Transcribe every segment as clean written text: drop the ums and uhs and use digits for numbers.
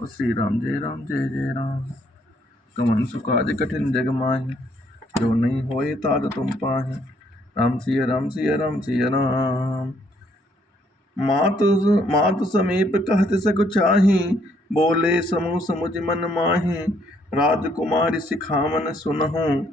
और श्री राम जय राम। कमन सुकाज कठिन जग माहि, जो नहीं होए तार तुम पाहि। राम सिया राम सिया राम सिया राम। मात समीप कहत सक चाहि, बोले समूह समुझ मन माहि। राजकुमारी सिखावन सुनहु,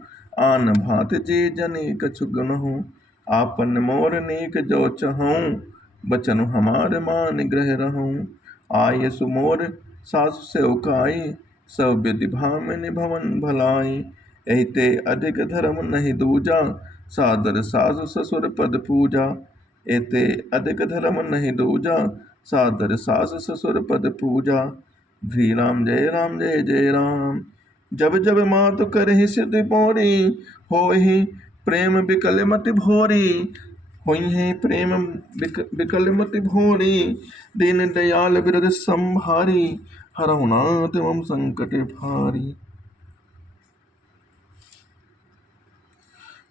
आन भात जे जने कछु गुनहु। आपन मोर नेक जो चहऊँ, बचन हमार मान ग्रह रहूँ। आय सुमोर सासु सेवकाई, सब विधि भाम निभवन भलाई। एहिते अधिक धर्म नहीं दूजा, सादर सासु ससुर पद पूजा। एते अधिक धर्म नहीं दूजा, सादर सासु ससुर पद पूजा। श्री राम जय जय राम। जब जब मातु करहि सिद्धि पोरी, होहि प्रेम बिकल मति भोरी। होई है प्रेम बिकल मति भोरी, दीन दयाल बिरद संभारी। हरहु नाथ मम संकट भारी।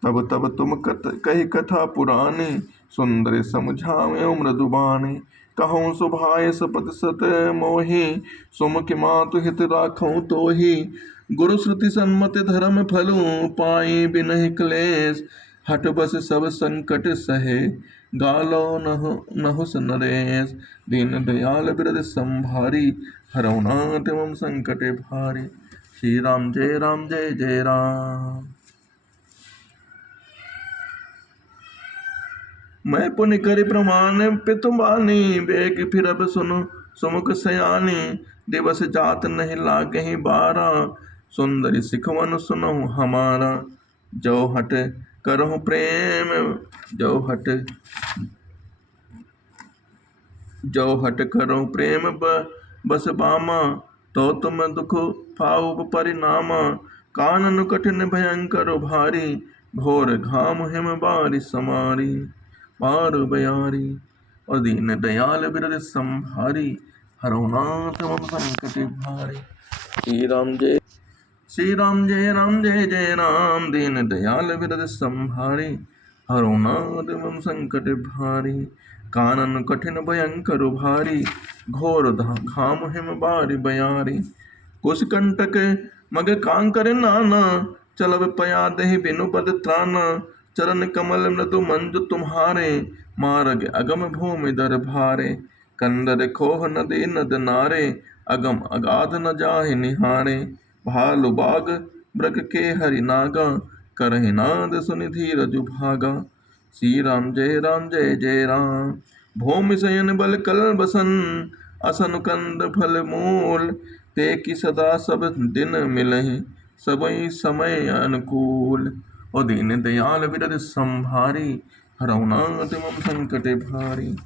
तब तब तुम कही कथा पुरानी, सुंदर समझावे मृदुबानी। कहूँ सुभाय सपत सत मोहि, सुमुख मातु हित राखूं तोहि। गुरु श्रुति सन्मत धर्म फलू, पाई बिनहि क्लेश। हट बस सब संकट सहे, गालो नहुस नरेश। दीन दयाल बिरद संभारी, हरहु नाथ मम संकट भारी। श्री राम जय जय राम। मैं पुनि करि प्रमाण पितु बानी, बेग फिरब सुनु सुमुख सयानी। दिवस जात नहीं लागहि बारा, सुंदरी सिखवन सुनहु हमारा। जो हट करहु प्रेम जो हट करहु प्रेम बस बामा। तो तुम दुख पाऊ परिणामा। कानन कठिन भयंकर भारी, घोर घाम हिम बारी समारी। पार बयारी, और दीन दयाल बिरद संभारी। हरहु नाथ मम संकट भारी। श्री राम जय जय राम। दीन दयाल बिरद संभारी, हरहु नाथ मम संकट भारी। कानन कठिन भयंकर भारी, घोर घाम हिम बारी बयारी। कुशकंटक मग कांकर नाना, चलब पया दहि बिनु पद त्राना। चरण कमल मृदु मंजु तुम्हारे, मार्ग अगम भूमि दर भारे। कंदर खोह नदी नद नारे, अगम अगाध न जाहि निहारे। भालु बाग मृग के हरि नागा, करहि नाद सुनि धीरजु भागा। श्री राम जय जय राम। भूमि शयन बल कल बसन, असन कंद फल मूल। ते की सदा सब दिन मिलहि, सबई समय अनुकूल। और दीन दयाल बिरद संभारी, हरहु नाथ मम संकट भारी।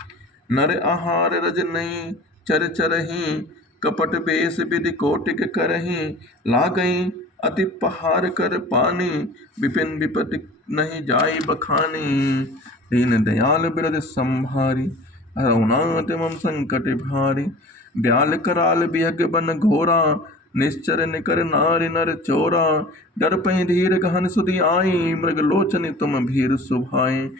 नर आहार रज नहीं चर चरहि, कपट बेश विधि कोटिक करहि। लागई अति पहार कर पानी, विपिन विपति नहीं जाई बखानी। दीन दयाल बिरद संभारी, हरहु नाथ मम संकट भारी। ब्याल कराल बिहग बन घोरा, निश्चर निकर नारि नर चोरा। डर पहि धीर गहन सुधि आई, मृग लोचन तुम भीर सुभाए।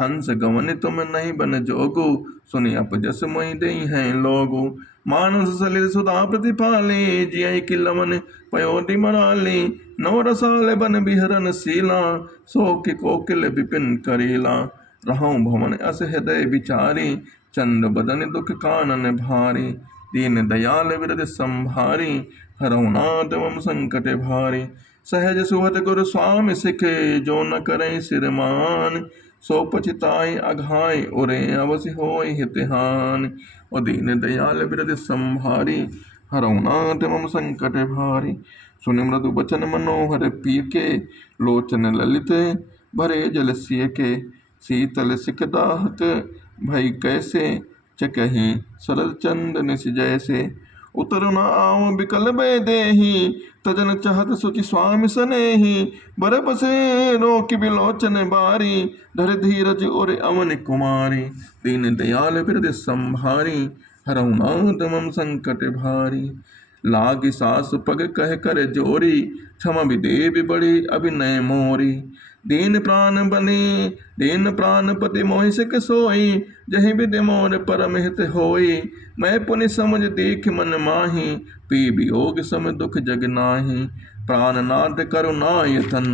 हंस गवन तुम नहीं बन जोगो, सुनि अपजस मोहि देई हैं लोगो। मानस सलिल सुधा प्रतिपाले, जिय कि लमन पयोधि मराले। नौ रसाल बन बिहरन सीला, सो कि कोकिल विपिन करेला। रहूं भवन अस हृदय विचारी, चंद बदन दुख कानन भारी। दीन दयाल बिरद संभारी, हरहु नाथ मम संकट भारी। सहज सुहत गुर स्वामी सिखे, जो न करई सिरमान। सो पछिताई अघाई उरे, अवसि होई हितहान। और दीन दयाल बिरद संभारी, हरहु नाथ मम संकट भारी। सुनि मृदु बचन मनोहर पीके, लोचन ललित भरे जल सियके। शीतल सिकदाहक भई कैसे, चकहि सरल चंद निस जैसे। उतर न आऊं बिकल भय देहि, तजन चाहत सुचि स्वामी सनेहि। बर बसे रोकि बिलोचन बारी, धर धीरज उर अवन कुमारी। दीन दयाल बिरद संभारी, हरहु नाथ मम संकट भारी। लागी सास पग कह कर जोरी, क्षमा भी देवी बड़ी अभिनय मोरी। दीन प्राण पति मोहि सिक सोई, जहि विधि मोर परम हित होई। मैं पुनि समझ देख मन माही, पी वियोग सम दुख जग नाही। प्राणनाथ करुणायतन,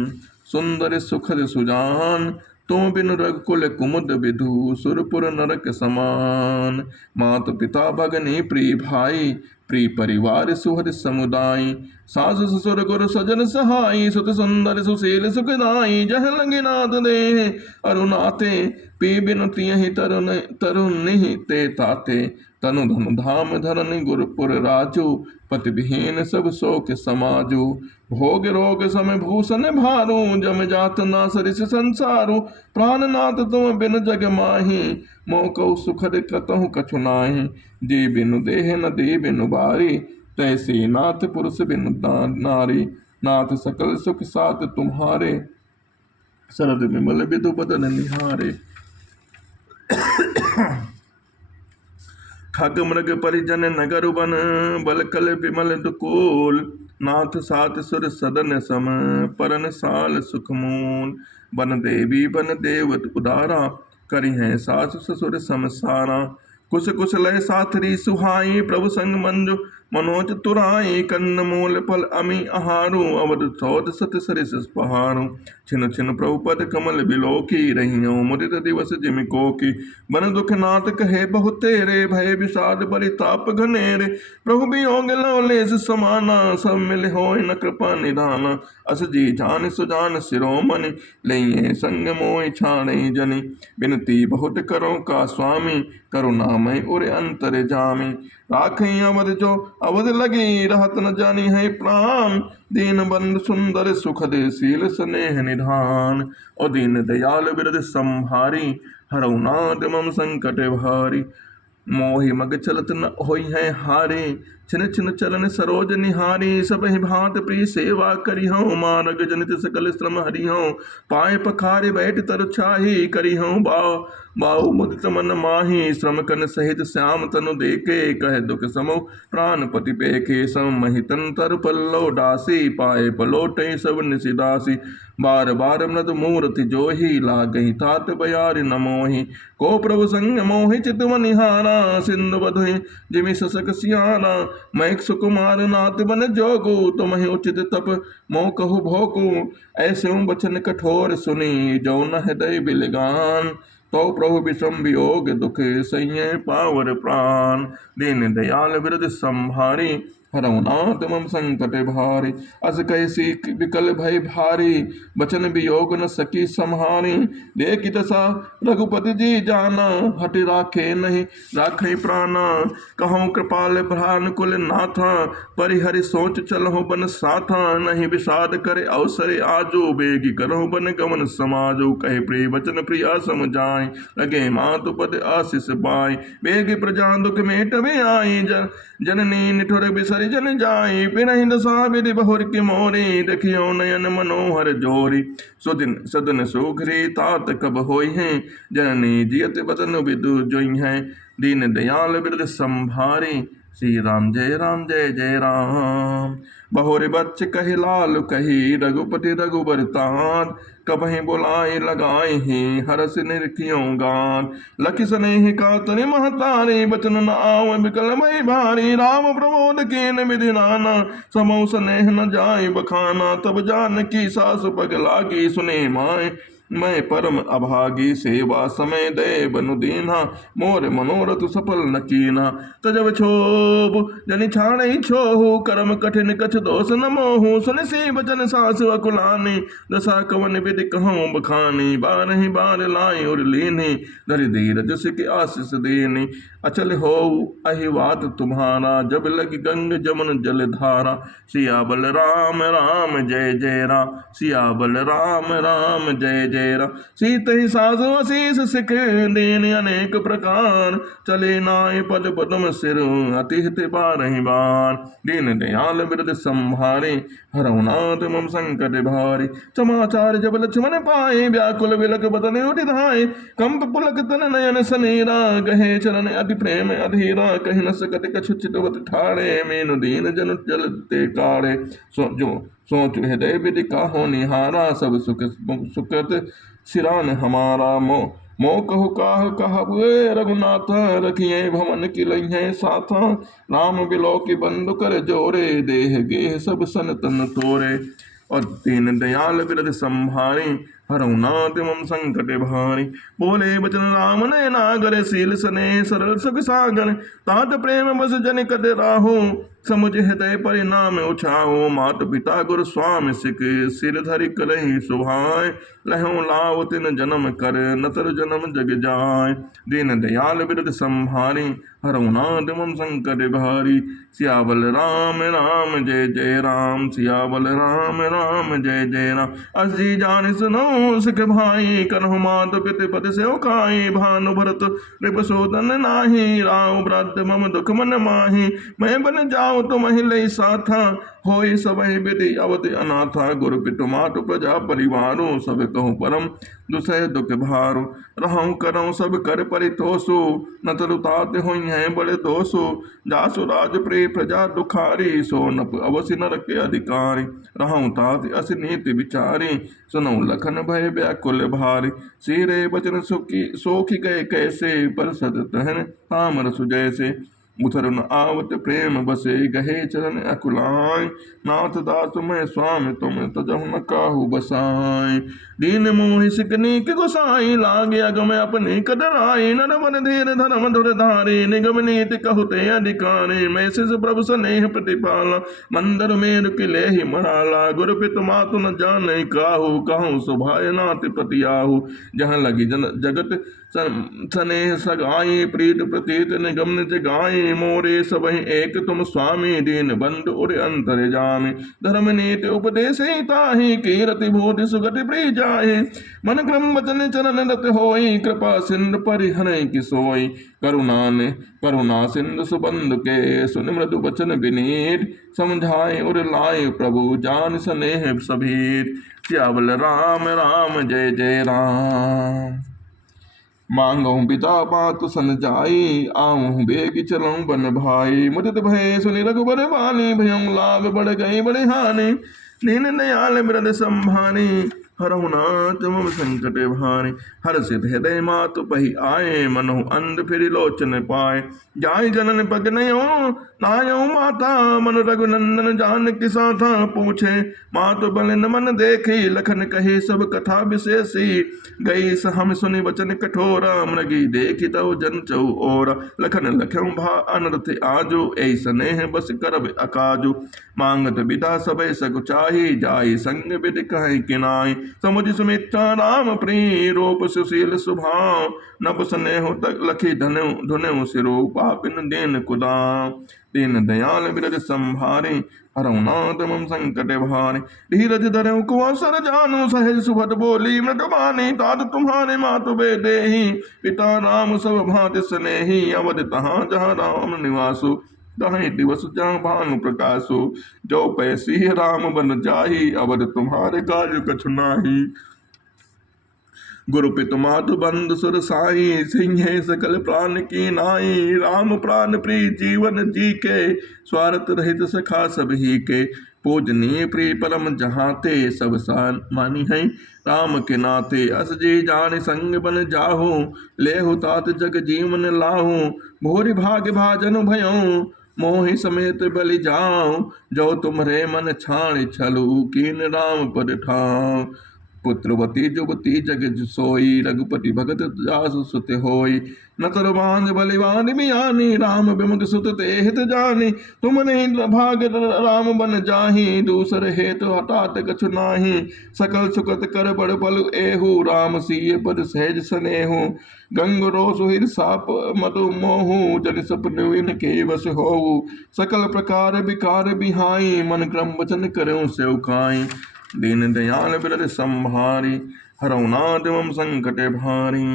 सुंदर सुखद सुजान। तुम बिन रघुकुल कुमुद विधु, सुरपुर नरक समान। मात पिता भगनी प्रिय भाई, प्रिय परिवार सुहृद समुदाय। सास ससुर गुरु सजन सहाई, सुत सुंदर सुशील सुखदाई। जह लगे नाथ दे अरुनाते, पी बिनु तियहि तरुनि ते ताते। तनु धनु धाम धरनि गुरुपुर राजू, पति विहीन सब शोक समाजू। भोग रोग समय भूषण भारू, जम जात ना सरिस संसारू। प्राणनाथ तुम बिनु जग माही, मोह कहु सुखद कतहु कछु नाहि। जी बिनु देह न दे बिनु बारी, तैसी नाथ पुरुष बिनु नारी। नाथ सकल सुख साथ तुम्हारे, शरद विमल विधु बदन निहारे। खग मृग परिजन नगर वन, बल कल विमल दुकूल। नाथ सात सुर सदन सम, परन साल सुख मूल। बन देवी बन देवत उदारा, करि हैं सास ससुर समसारा। कुश कुश लय साथरी सुहाई, प्रभु संग मंजु मनोज तुराई। कन्न मूल फल अमी आहारू, अवध सौद सत सरिस पहारू। छिन छिन प्रभु पद कमल बिलोकी, रहियो मुदित दिवस जिमि कोकी। बन दुख नाथ कहे बहु तेरे, भय विषाद परिताप घनेरे। प्रभु वियोग लवलेस समाना, सब मिल होय न कृपा निधाना। अस जी जान सुजान शिरोमणि, लइए संग मोहि छाड़ै जनि। बिनती बहुत करो का स्वामी, करुणामय उर अंतर जामी। राखई अवध जो अवध लगी, रहत न जानी है प्राण। दीन बंधु सुंदर सुखद, शील स्नेह निधान। और दीन दयाल बिरद संभारी, हरऊ नाथ मम संकट भारी। मोहि मग चलत न होई है हारे, छिन छिन चलन सरोज निहारी। सब ही भांत प्रिय सेवा करिहऊँ, मारग जनित सकल श्रम हरिहऊँ। पाए पखारे बैठ तर छाही, करिहऊँ बाऊ मुदित मन माही। श्रम कन सहित श्याम तनु देखे, कह दुख समो प्राणपति पेखे। सम महितन तर पल्लव डासी, पाए पलोटै सब निशिदासी। बार बार मृद मूर्ति जोही, लागहि तात बयार न मोहि। को प्रभु संग मोहि चित मनिहारा, सिंधु बधुहि जिमि ससक सियारा। मैं सुकुमार नाथ बन जोगु, तुमहि उचित तप मोह कहु भोगु। ऐसे बचन कठोर सुनी, जो न हृदय बिलगान। तो प्रभु विषम वियोग दुख, सह्य पावर प्राण। दीन दयाल बिरद संभारी, हरऊ नाथ मम संकट भारी। अस कैसी विकल भय भारी, बचन वियोग न सकी सम्हारी। देखि दशा रघुपति जी जाना, हट राखे नहीं राखई प्राणा। कहूँ कृपाल भ्रानुकुल नाथा, परिहरि सोच चलहु बन साथा। नहीं विषाद करे अवसर आजो, बेगी करहु बन गमन समाजो। कहे प्रिय वचन प्रिया समझाई, लगे मातु पद आशीष पाई। बेगी प्रजा दुख मेटवे आई, जननी निठुर बिसरि जन जाई। बिरहि दशा विधि बहुर की मोरी, देखियो नयन मनोहर जोरी। सुदिन सदन सुघरी तात कब होई है, जननी जियत बदन विदु जोई है। दीन दयाल बिरद संभारी, श्री राम जय जय राम। बहुर बच्च कहि लाल कही, रघुपति रघुबर तात। कबहि बुलाए लगाए ही, हरस निरखियों गान। लखि स्नेह का तनि महतारी, बचन न आव बिकल भय भारी। राम प्रबोध कीन विधि नाना, समौ स्नेह न जाय बखाना। तब जानकी सासु पग लागी, सुने माय मैं परम अभागी। सेवा समय दे बनु दीना, मोर मनोरथ सफल न कीना। तजब छोप जनि छाड़ै छोहु, कर्म कठिन कछ दोष न मोहु। सुन सी बचन सासु अकुलानी, दशा कवन विधि कहूँ बखानी। बारहि बार लाई उर लीनी, धरि धीरज सिख आशीष देनी। अचल हो अहिवात तुम्हारा, जब लग गंग जमन जल धारा। सियाबल राम राम जय जय राम, सियाबल राम राम जय जय राम। सीत ही सासु अशीष सिख, देन अनेक प्रकार। चले नाय पद पदम सिर, अति हित बारहि बार। दीन दयाल बिरद संभारे, हरऊ नाथ मम संकट भारी। समाचार जब लक्ष्मण पाए, व्याकुल बिलख बदन उठि धाय। कंप पुलक तन नयन सनेरा, गहे चरण अति प्रेम अधीरा। कहि न सकत कछु चितवत ठाड़े, मीनु दीन जन चलते काड़े। जो सोच हृदय विधि काहो निहारा, सब सुख सुकृत सिरान हमारा। मो कहु काह कहबुए रघुनाथ, रखिए भवन की लइहें साथा। राम बिलो की बंधु कर जोरे, देह गेह सब सन तन तोरे। और दीन दयाल बिरद संभारी, हरऊ नाथ मम संकट भारी। बोले बचन राम ने नागर, सील सने सरल सुख सागर। तात प्रेम बस जन कद राहो, समुझ हृदय परिणाम उछाओ। मात पिता गुरु स्वामी सिख, सिर धरि कलहि सुभाय। लहु लाव तिन जन्म कर, नतर जन्म जग जाय। दीन दयाल बिरद संभारी, हरऊ नाथ मम संकट भारी। सियावल राम राम जय जय राम, सियावल राम राम जय जय राम। असी जान सुनो सिख भाई, करहु मात पित पद सेव खाई। भानु भरत रिपसोदन नाही, राव ब्रत मम दुख मन माही। मैं बन जाऊं तुम लई साथा, होई सबहि विधि अवधि अनाथा। गुरु पितु मातु प्रजा परिवारो, सब कहूँ परम दुसह दुख भारो। रहूं करऊं सब कर परितोषो, न तरु तात होई हैं बड़े दोषो। जासु राज प्रिय प्रजा दुखारी, सो नप अवसि नर के अधिकारी। रहूं तात अस नीति विचारी, सुनऊ लखन भय व्याकुल भारी। सिरे बचन सोखी गए कैसे, पर सत तहन तामर सुजैसे। उथर न आवत प्रेम बसे, गहे चरण अकुलाय। नाथ दास मैं स्वामी तुम, तजहु न काहू बसाय। दीन मोहि सिकनी के गोसाई, लागे अगम अपनी कदराई। नर मन धीर धर्म धुर धारी, निगम नीति कहते अधिकारी। मैं शिष प्रभु स्नेह प्रतिपाला, मंदर मेरु किले ही मराला। गुरु पितु मातु न जाने काहू, कहूँ सुभाय नाथ पति आहू। जहाँ लगी जगत स्नेह सगाई, प्रीत प्रतीत निगम निज गाई। मोरे सबहि एक तुम स्वामी, दीन बंधु उर अंतर जामी। धर्म नीति उपदेश ताहि, कीरति बोधि सुगति प्रिय जाहि। मन क्रम वचन चरण रत होई, कृपा सिंधु परिहरइ कि सोई। करुणा सिंधु सुबंधु के, सुन मृदु वचन विनीत। समझाए उर लाए प्रभु, जान स्नेह सबीर। सियावल राम राम जय जय राम। मांगहु पिता बात सन जाई, आऊँ बेग चलऊँ बन भाई। मुदित भय सुनि रघुबर बानी, भयम लाभ बढ़ गई बड़े हानि। दीन दयाल बिरद संभारी, हरहु नाथ मम संकट भारी। हर्षित हृदय मातु पहि आए, मनहु अंध फिर लोचन पाए। जाय जनन पग नयो नायो माता, मन रघुनंदन जानकी साथा। पूछे मातु बल न मन देखी, लखन कही सब कथा विशेषी। गई हम सुनि वचन कठोरा, मृगी देखी तव जन चौ ओरा। लखन लख्यौ भा अनर्थ आजो, ऐ स्नेह बस करब अकाजो। मांगत बिदा सबय सकुचाही, जाई संग विधि कहि किनाई। समुझ सुमित्रा राम प्रिय, रूप सुशील सुभाव। नभ स्नेह तक लखी धन्यु सिरो, पापिन दीन कुदाव। दीन दयाल बिरद संभारी, हरऊ नाथ मम संकट भारी। धीरज धरऊ कुअवसर जानु, सहज सुभट बोली मृदुबानी। तात तुम्हारे मातु बेदेही, पिता राम सब भांति स्नेही। अवध तहाँ जहाँ राम निवासु, तहीं दिवस जहाँ भानु प्रकाशो। जो पैसी राम बन जाही, अवध तुम्हारे कार्य कछु नाही। गुरु पितु मातु बंधु सुर साई, सिंह सकल प्राण की नाई। राम प्राण प्रिय जीवन जी के, स्वार्थ रहित सखा सब ही के। पूजनीय प्रिय परम जहाते, सब सान मानी है राम के नाते। अस जी जान संग बन जाहू, लेहु तात जग जीवन लाहू। भोरि भाग्य भाजन भयऊ, मोहि समेत बलि जाऊं। जो तुम्हरे मन छाण छलु, कीन राम पद ठाऊं। पुत्रवती जुगति जग सोई, रघुपति भगत जासु सुत होई। न तर बांध बलिवान बियानी, राम बिमुख सुत ते हित जानी। तुम नहीं भाग राम बन जाही, दूसर हेतु हठात कछु नाही। सकल सुकृत कर बड़ बल एहू, राम सीय पद सहज सनेहू। गंग रोसु हिर साप मधु मोहू, जन सपन इन के बस होऊ। सकल प्रकार विकार बिहाई, मन क्रम वचन करऊं सेव खाई। दीन दयाल बिरद संभारी, हरऊ नाथ मम संकट भारी।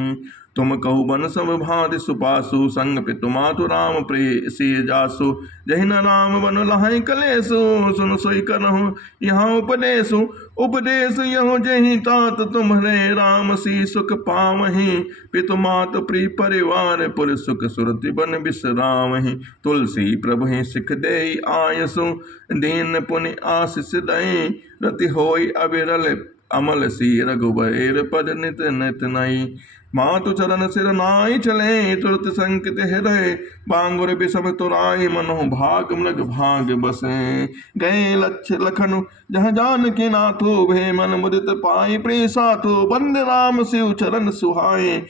तुम कहु बन सब भांति सुपासु, संग पितु मातु राम प्रिय सिय जासु। जहि न राम बन लहाई कलेसु, सुन सोई करहु यहाँ उपदेशु। उपदेश यहु जहि तात तुम्हरे, राम सी सुख पावहीं। पितु मात प्रिय परिवार, पुर सुख सुरति बन बिसरावहीं। तुलसी प्रभु सिख देई आयसु, दीन पुनि आशीष दई। रति होई अविरल अमल सी, रघुबर पद नित नित नई। मातु चरण सिर नाई चले, तुरत संकित हृदय। बांगुर विषम तुराई, मनोह भाग मृग भाग बसे। गए लक्ष्य लखनु जहाँ जानकी नाथो, भे मन मुदित पाई प्रिय साथो। बंदे राम शिव चरण सुहाए,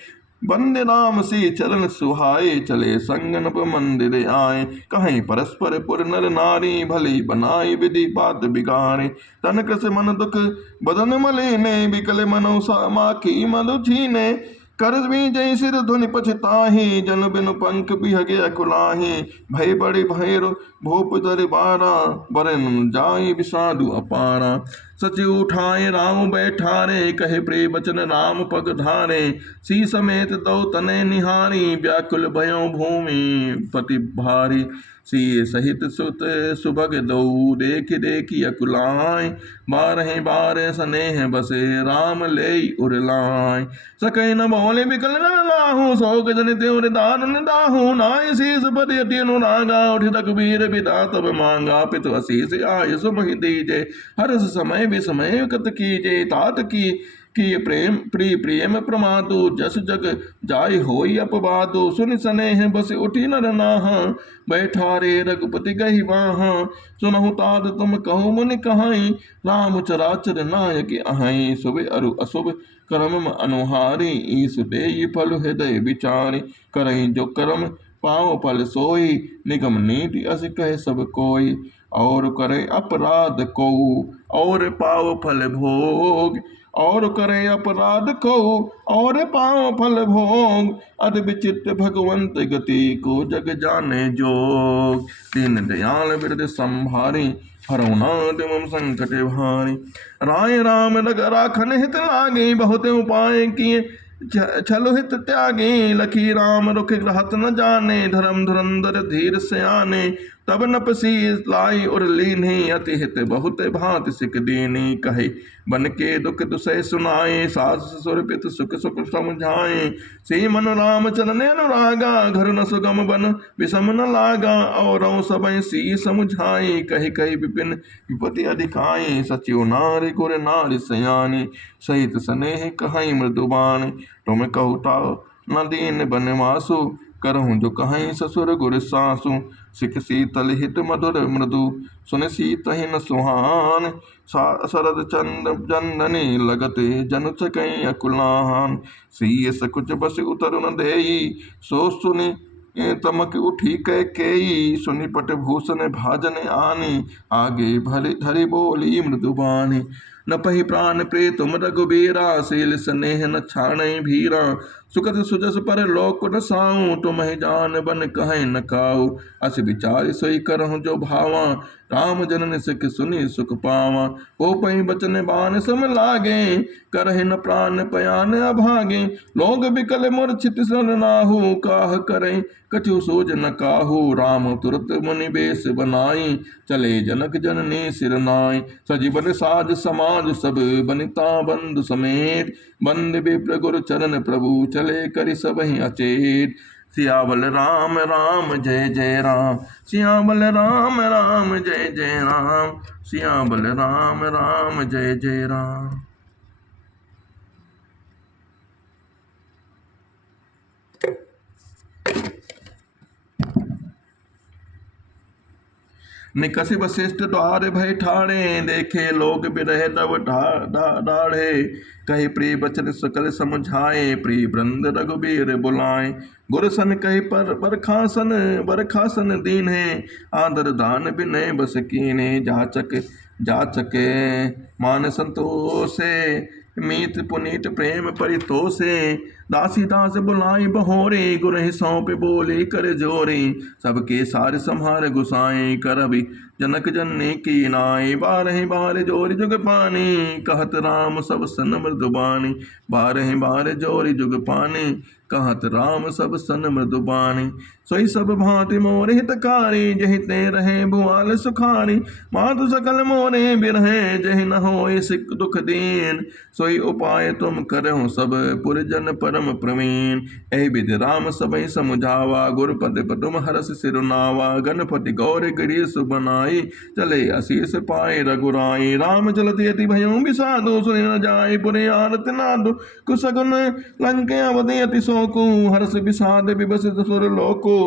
बंदे राम सी चरण सुहाए। चले संगनप मंदिर आए, कहीं परस्पर पुर नर नारी। भली बनाई विधि बात बिगाड़े, तन कृष मन दुख बदन मलिने। बिकल मनो माखी मधु छीने, कर जय सिर धुनि पछताही। जन बिनु पंख बिहगे अकुलाही, भय बड़े भैर भूप दर बारा। बरन जाय विषादु अपारा, सच उठाए राम बैठारे। कहे प्रिय बचन राम पग धारे, सी समेत दो तने निहारी। व्याकुल भयो भूमि पति भारी, सी सहित सुत सुभग दऊ। देख देखी अकुलाय, बारहे बार स्नेह बसे। राम ले उरलाय, सकै न बोले बिकल न लाहू। शोक जन त्योर दारुन दाहू, नाय शीस पति अति अनुरागा। उठ रघुबीर बिदा तब मांगा, पितु असीस आय सुमहि दीजे। हर्ष समय विस्मय कत कीजे, तात की प्रेम प्रेम प्रमादु। जस जग जाय होई अपवादु, सुन स्नेह बस उठी नर नाहा। बैठारे रघुपति गहि बाहा, सुनहु तात तुम कहो मुनि कहाई। राम चराचर नायक अहाई, शुभ अरु अशुभ कर्म अनुहारी। ईस देई फल हृदय विचारी, करई जो कर्म पाओ फल सोई। निगम नीति अस कह सब कोई, और करे अपराध को और पाओ फल भोग। और करे अपराध को और पाओ फल भोग। अति विचित्र भगवंत गति को, जग जाने जोग। दीन दयाल बिरद संभारी, हरौ नाथ मम संकट भारी। राय राम लग राखन हित लागे, बहुत उपाय किए छल हित त्यागे। लखी राम रुख रहत न जाने, धर्म धुरंधर धीर सयाने। तब नपसी लाई उर लीन्ही, अति हित बहुत भांति सिक दीनी। कहे बन के दुख दुसह सुनाए, सास ससुर पित सुख सुख समझाए। से मन राम चरण अनुरागा, घर न सुगम बन विषम न लागा। और सब सी समुझाए, कही कही विपिन विपति अधिकाए। सचिव नारी गुर नारी सयानी, सहित स्नेह कहाई मृदुबान। तुम कहु ताओ न दीन बनवासु, करहूँ जो कहीं ससुर गुर सासु। सिख शीतल हित मधुर मृदु, सुन सीतहि न सुहान। शरद चंद चंदनी लगते, जनु चकई अकुलान। सीय सकुच बस उतर न देई, सो सुनि तमक उठी कैकेयी। सुनि पट भूषण भाजन आनी, आगे भले धरि बोली मृदुबानी। न पहि प्राण प्रिय तुम रघुबीरा, शील स्नेह न छाणई भीरा। सुखद सुजस पर लोक न साऊं, तुम्हें जान बन कहें न काऊ। अस विचार सोई करहु जो भावा, राम जनन सिख सुनि सुख पावा। ओ पई बचन बान सम लागे, करहि न प्राण पयान अभागे। लोग बिकल मूर्छित सन नाहु, काह करें कछु सोज न काहू। राम तुरत मुनि बेश बनाई, चले जनक जननी सिर नाई। सजीवन साज समाज सब, बनिता बंधु समेत। बंद विप्र गुरु चरण प्रभु, चले करि सबहि अचेत। सियावल राम राम जय जय राम, सियावल राम राम जय जय राम। सियावल राम राम जय जय राम। निकष वशिष्ठ द्वार भय ठाणे, देखे लोग बिरह दब डाढ़े। कही प्रिय बचन सकल समझाए, प्रिय वृंद रघुबीर बुलाए। गुरसन कही पर बरखासन दीन है, आदर दान विनय बस कीने। जाचके मान संतोषे, मीत पुनीत प्रेम परितोषे। दासी दास बुलाई बहोरे, गुरहि सौंप बोले कर जोरे। सबके सार संहार गुसाए, करबि जनक जननी की नाई। बारहि बार जोरि जुग पानी, कहत राम सब सन मृदुबानी। बारहि बार जोरि जुग पानी, कहत राम सब सन मृदुबानी। सोई सब भांति मोरे हितकारी, जहि ते रहे भुआल सुखारी। मातु सकल मोरे बिरहे, जहि न होय सिक दुख दीन। सोई उपाय तुम करहु सब, पुरजन परम प्रवीण। एहि विधि राम सबहि समुझावा, गुरुपति तुम हरष सिरुनावा। गणपति गौर गिरीश बनाई, चले असीस पाए रघुराई। राम चलत यति भयउ बिसादु, सुनि न जाय पुरे आरत नादु। कुशगुन लंके अवधि अति शोकु, हर्ष विषाद विभसित सुर लोकु।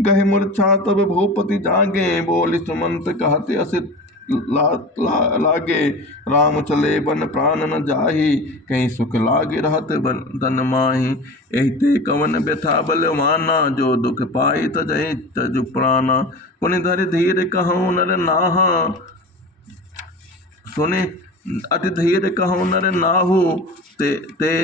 गहि मूर्छा तब भूपति जागे, बोली सुमंत कहते असित लागे। राम चले बन प्राण न जाही, कहीं सुख लागे रहत तन माही। एहिते कवन व्यथा बलवाना, जो दुख पाई तजहि तजु प्राणा। पुनि धरि धीर कहूँ नर नाहा, सुने अति धीर कहूँ नर नाहु। ते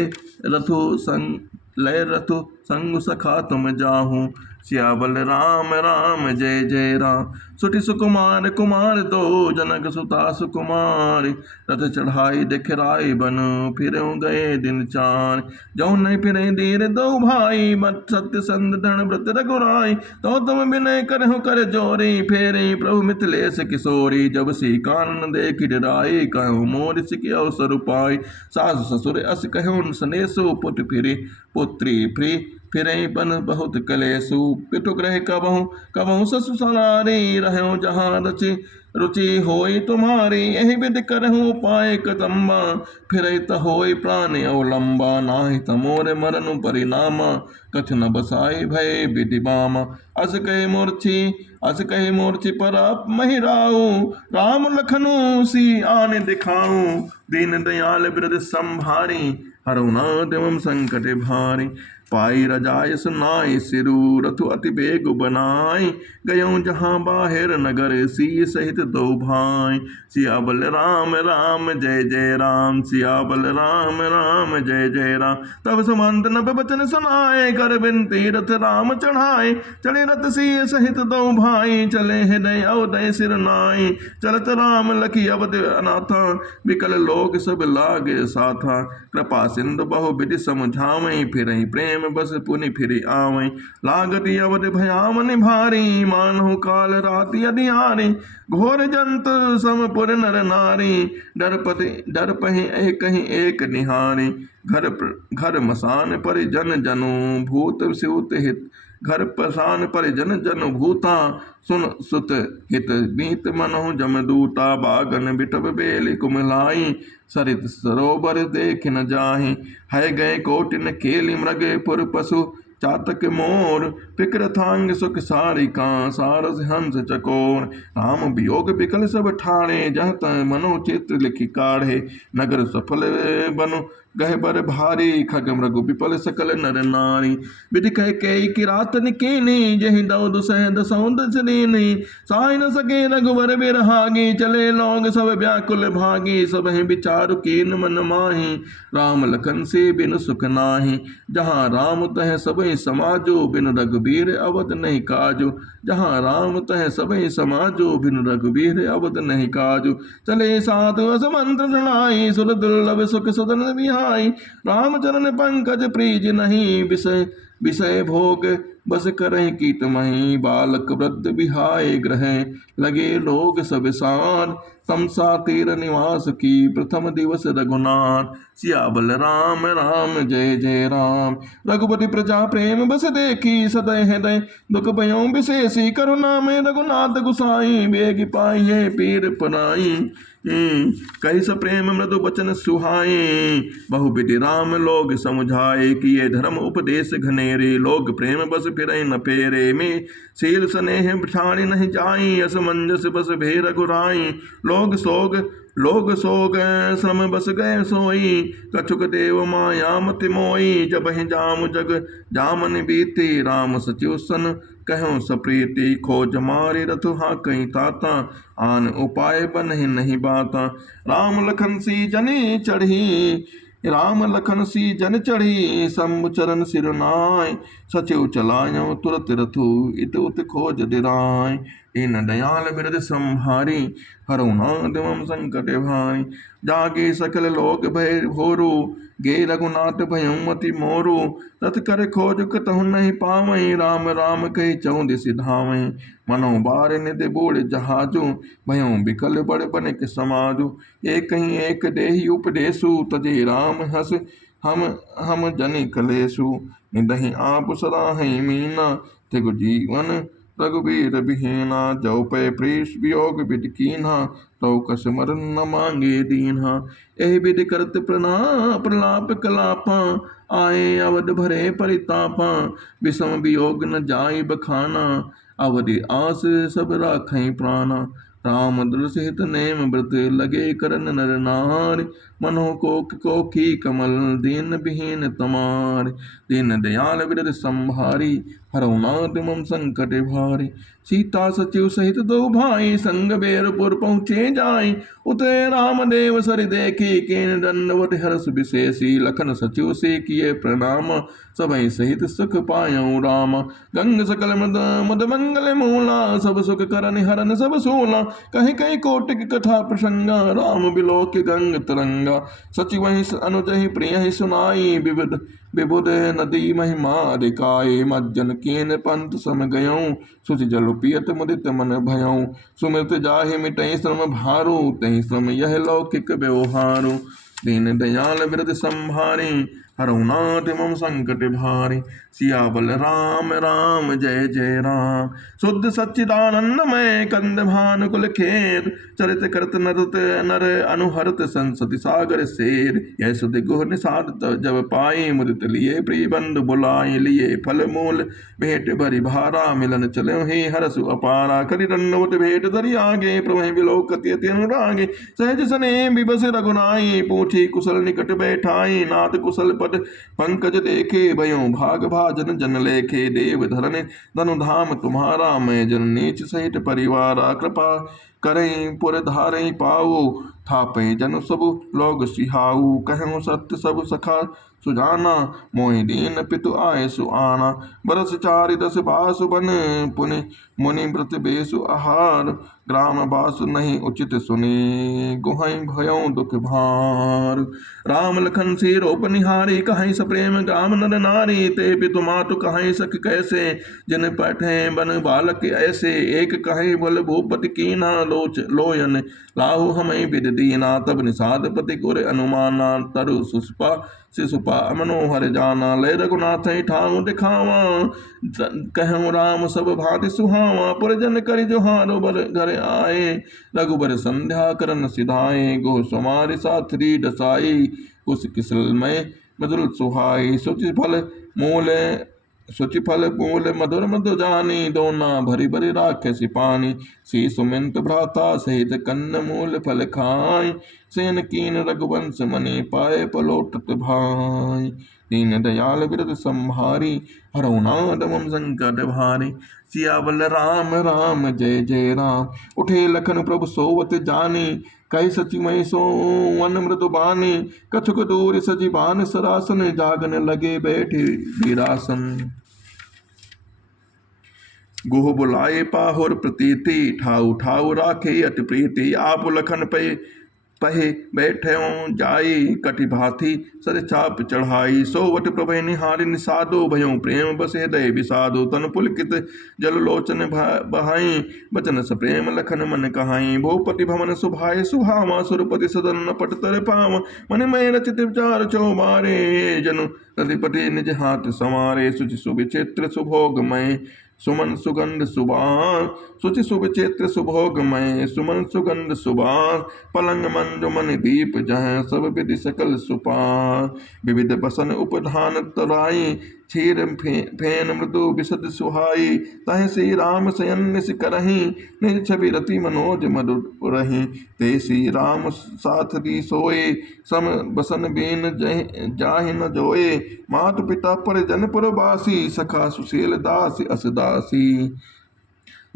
रथु संग लय रथु संग सखा तुम जाहू। सियाबल राम राम जय जय राम। सुति सुकुमार कुमार दो, जनक सुता सुकुमार। रथ चढ़ाई दिखराई बन, फिर गए दिन चार। जो नहीं फिरे धीर दो भाई, मत सत्य संध धन व्रत रघुराई। तो तुम विनय करहु कर जोरी, फेरे प्रभु मिथिलेश किशोरी। जब सी कानन देखि डराई, कहु मोर सिकि अवसर पाई। सास ससुर अस कहु सनेसु, पुट फिरी पुत्री फ्री। फिरे बन बहुत कलेसु, पितु ग्रह कबहु कबहु ससु सवारी। रहु जहाँ रुचि होई तुम्हारी, यही विधि करहु पाए कदम्बा। फिर होई प्राण अवलंबा, नाहि तमोर मरनु परिणामा। कछ न बसाई भय विधि बामा, अस कहे मूर्छि पर महिराऊ। राम लखनु सी आने दिखाऊं, दीन दयाल बिरद संभारी। हरुनाथ एवं संकट भारी, पाई रजाय सुनाई सिरु। रथु अति बेग बनाई, गयों जहाँ बाहिर नगर। सी सहित दो भाई, सियाबल राम राम जय जय राम। सियाबल राम राम जय जय राम। तब सुमंत नभ बचन सुनाए, कर बिनती रथ राम चढ़ाए। चले रथ सी सहित दो भाई, चले हृदय अवदय सिर नाई। चलत राम लखी अवध अनाथा, विकल लोग सब लागे साथा। कृपा सिंधु बहु विधि समझावई, फिरहि प्रेम बस पुनि फिरि आवई। लागति अवध भयावन भारी, मानहु काल राति अधियारी। घोर जंतु समपुर नर नारी, डर पहि कहीं एक निहारी। घर मसान पर जन जनु, भूत सिउत हित। घर पसान पर जन जन भूता, सुन सुत हित बीत मनहु जमदूता। बागन बिटब बेली कुमलाई, सरित सरोवर देख न जाहि। है गए कोटिन केली मृग पुर पशु, चातक मोर पिकरथांग सुख सारिका। सारस हंस चकोर, राम वियोग बिकल सब ठाणे। जह तह मनो चित्र लिखि काढ़े, नगर सफल बनु गह बर भारी। खग मृग विपल सकल नर नारी, विधि कह कई किरात निकीनी। जहि दौ दुसह दसौं दसदीनी, साय न सके रघुवर बिरहागी। चले लोग सब व्याकुल भागी, सब विचारु कीन मन माही। राम लखन से बिनु सुख नाही, जहाँ राम तह सबहि समाजो। बिनु रघुबीर अवध नहीं काजो, जहाँ राम तह सबहि समाजो। बिनु रघुबीर अवध नहीं काजो। चले साधु असमंत्र जनाई, सुर दुर्लभ सुख सदन बिहाई। राम चरण पंकज प्रीज नहीं, विषय भोग बस करहि कीट मही। बालक वृद्ध बिहाय ग्रह, लगे लोग सब सार। तमसा तीर निवास की, प्रथम दिवस रघुनाथ। सियाबल राम राम जय जय राम। रघुपति प्रजा प्रेम बस देखी, सदय हृदय दुख भयों विशेषी। करुणा में रघुनाथ गुसाई, बेग पाइये पीर पराई। कही स प्रेम मृदु बचन सुहाए, बहु विधि राम लोग समुझाए। किए धर्म उपदेश घनेरे, लोग प्रेम बस फिरहि न फेरे। में शील स्नेह छाड़ि नहीं जाई, असमंजस बस भे रघुराई। लोग सोग श्रम बस गए सोई, कछुक देव माया मति मोई। जब ही जाम जग जामन बीती, राम सचिव सन कहूँ सप्रीति। खोज मारे रथ हाँ कहीं ताता, आन उपाय बन नहीं बाता। राम लखन सी जनी चढ़ी, राम लखन सी जन चढ़ी शंभु चरण सिर नाय। सचिव चलायो तुरत रथु इत उत खोज दिराय। दीन दयाल बिरद संहारी हरऊ नाथ मम संकट भाई। जागे सकल लोक भय भोरु गे रघुनाथ भयउ मति मोरु। तत्कर खोज कतहु नहीं पावै राम राम कहि चौदिस धावै। मनो बार निधि बूढ़ जहाजु भयउ बिकल बड़ बनिक समाजु। एक ही एक देहि उपदेशु तजे राम हस हम जनि कलेसु। निदहि आप सराहै मीना तिगु जीवन रघुबीर बिहीना। जौ पै प्रीस वियोग विधि कीन्हा तौ कस मरन न मांगे दीन्हा। एहि विधि करत प्रलाप कलापा आए अवध भरे परितापा। विषम वियोग न जाय बखाना अवधि आस सब राखै प्राणा। राम दृढ़ हित नेम व्रत लगे करन नर नार। मनोह कोखी कमल दीन विहीन तमार। दीन दयाल बिरद संभारी हरऊ नाथ मम संकट भारी। सीता सचिव सहित दो भाई संग बेरपुर पहुँचे जाय। उतरे राम देव सर देखी कीन दंडवत हर्ष विशेषी। लखन सचिव से किए प्रणाम सबहि सहित सुख पायऊ राम। गंग सकल मद मंगल मूला सब सुख करन हरन सब सूला। कहीं कहीं कोटिक कथा प्रसंगा राम बिलोक गंग तरंगा। सचिव अनुजहि प्रिय सुनाई विबुध नदी महिमा अधिकाय। मज्जन कीन पंथ सम गयऊँ सुचि जल पियत मुदित मन भयऊँ। सुमित जाहि मिटई श्रम भारू तहि श्रम यह लौकिक व्यवहारू। दीन दयाल बिरद संभारी हरऊ नाथ मम संकट भारी। सियावल राम राम जय जय राम। शुद्ध सच्चिदानंदमय कंद भानुकुल खेर। चरित करत नर अनुहरत संसति सागर शेर। यह सुधि गुह निषाद जब पाई मुदित लिए प्रिय बंधु बुलाए। लिए फल मूल भेंट भरी भारा मिलन चले हे हरसु अपारा। करि दंडवत भेंट धरि आगे प्रभु बिलोकति अति अनुरागे। सहज सने बिबस रघुनाई पूछी कुशल निकट बैठाई। नाथ कुशल पद पंकज देखे भयो भाग भाजन जन लेखे। देव धरन धनु धाम तुम्हारा मैं जन नीच सहित परिवारा। कृपा करें पुर धारें पाओ थापे जन सब लोग सिहाऊ। कहूँ सत्य सब सखा सुजाना मोहि दीन पितु आय सुआना। बरस चारि दस बासु बन पुनि मुनि व्रत बेसु आहार। ग्राम बासु नहीं उचित सुनी गुहै भयउ दुख भार। राम लखन से रोप निहारी कहीं सप्रेम ग्राम नर नारी। ते पितु मातु कहीं सख कैसे जिन पठे बन बालक ऐसे। एक कहीं बल भूपति कीना लोयन लाहु हमें विद दीना। तब निषाद पति कुर अनुमाना तरु सुष्पा शिशुपा मनोहर जाना। ले रघुनाथ ठाऊ दिखावा कहूँ राम सब भांति सुहावा। पुरजन करि जोहारो बर घर आए रघुबर संध्या करन सिधाए। गो समारि साथरी दसाई कुश किसल में मधुर सुहाई। सुचि फल मूल मधुर मधु जानी। दोना भरी भरी राक्षसी पानी। सी सुमिंत भ्राता सहित कन्न मूल फल खाय। सेन कीन रघुवंश मणि पाए पलोटत भाई। दीन दयाल बिरद संभारी हरऊ नाथ मम संकट भारी। सियावल राम राम जय जय राम। उठे लखन प्रभु सोवत जानी। कही सचि मई सो वन मृदु बानी। कछुक दूर सजीबान सरासन। जागन लगे बैठे वीरासन। गोह बुलाए पाहुर प्रतीति। ठाऊ ठाऊ राखे अति प्रीति। आप लखन पहे बैठे जाई कटि भाथी सर चाप चढ़ाई। सोवट प्रभु निहारी निषादो भयो प्रेम बस हृदय विषादो। तन पुलकित जल लोचन बहाई बचन सप्रेम लखन मन कहाई। भूपति भवन सुभाय सुहावा सुरपति सदन न पट तर पाव। मन मय रचित विचार चौबारे जनु रतिपति निज हाथ संवारे। सुचि सुविचित्र सुभोगमय सुमन सुगंध सुबास। सुचि सुविचित्र सुभोगमय सुमन सुगंध सुबास। पलंग मंजु मणि दीप जहाँ सब विधि सकल सुपास। विविध बसन उपधान तराई क्षीर फेन मृदु विशद सुहाई। तह श्री राम शयन निश करही निज छवि रति मनोज मधुर रही। ते श्री राम साथ दी सोए सम बसन बेन जाहि न जोए। मातु पिता परिजन पुरवासी सखा सुशील दास असदासी।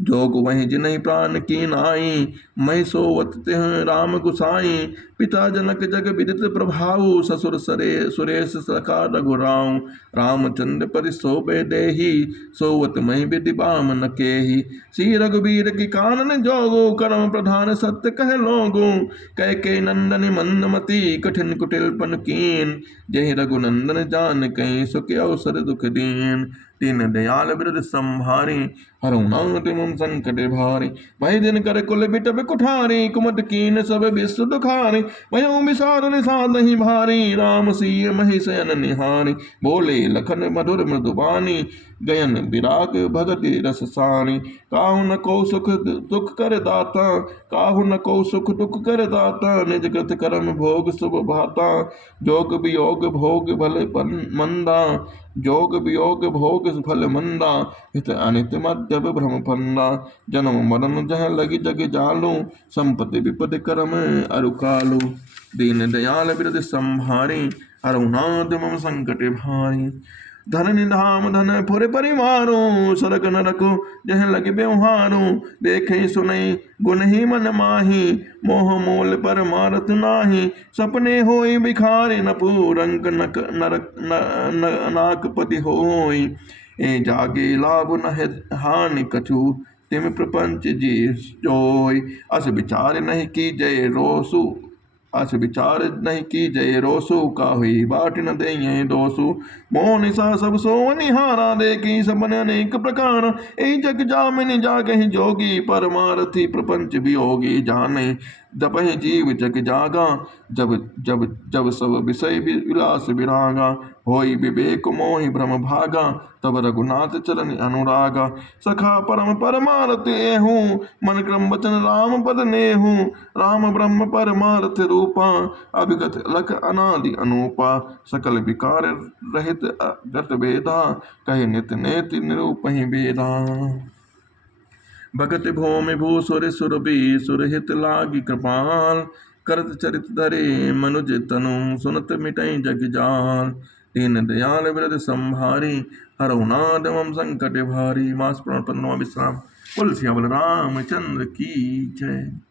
जोग वहीं जिन्हीं प्राण की नाई, मैं सोवत तिह राम गुसाई। पिता जनक जग विदित प्रभाऊ, ससुर सरे सुरेश सखा रघुराऊ। रामचंद्र परि सोबे देही, सोवत मैं विधि बाम न केही। श्री रघुबीर की कानन जोगो, कर्म प्रधान सत्य कह लोगो। कह के नंदन मंदमती, कठिन कुटिल पन कीन। जय रघुनंदन जान कहीं, सुख अवसर दुख दीन। दीन दयाल बिरद संभारी, हरहुनाथ मम संकट भारी। वही दिन कर कुल बिटप कुठारी, कुमत कीन सब विश्व दुखारी। वयों विषाद निषाद नहीं भारी, राम सिय मही शयन निहारी। बोले लखन मधुर मृदुबानी, गयन विराग भगति रस सानी। काहु न को सुख दुख कर दाता, काहु न को सुख दुख कर दाता। निज कृत कर्म भोग शुभ भाता, जोग वियोग भोग भले मंदा। जोग वियोग भोग फल मंदा, हित अनित मध्यप भ्रम फंदा। जन्म मरण जह लगी जग जालू, संपत्ति विपद कर्म अरुकालू। दीन दयाल बिरद संभारी, हरहुनाथ मम संकट भारी। धन निधाम धन फुर परिवारो, सरक नरक जह लग व्यवहारो। देखे सुनई गुण ही मन माही, मोह मोल पर मारत नाही। सपने होई बिखारे न पूरंक नक नरक नाकपति होई। ए जागे लाभ न हानि कछु, तिम प्रपंच जी जोय। अस विचार नहीं की जय रोसु, अस विचार नहीं की जय रोसु। काहुई बाट न दे दोसु, मोह निशा सब सो निहारा। देखी सपन अनेक प्रकार, ए जग जामिन जागहि जोगी। परमारथी प्रपंच वियोगी, जाने दपहि जीव जग जागा। जब जब जब सब विषय विलास विरागा, होई विवेक मोहि भ्रम भागा। तब रघुनाथ चरण अनुरागा, सखा परम परमारथ एहू। मन क्रम वचन राम पद नेहू। राम ब्रह्म परमारथ रूपा, अभिगत लख अनादि अनूपा। सकल विकार रहित गत वेदा, कहे नित नेति निरूपहि वेदा। भगत भूमि भूसुर सुरभि, सुरहित लागी कृपाल। करत चरित धरे मनुज तनु, सुनत मिटई जग जाल। दीन दयाल बिरद संभारी, हरहुनाथ मम संकट भारी। मास 15वां विश्राम। बोल सिया बोल रामचंद्र की जय।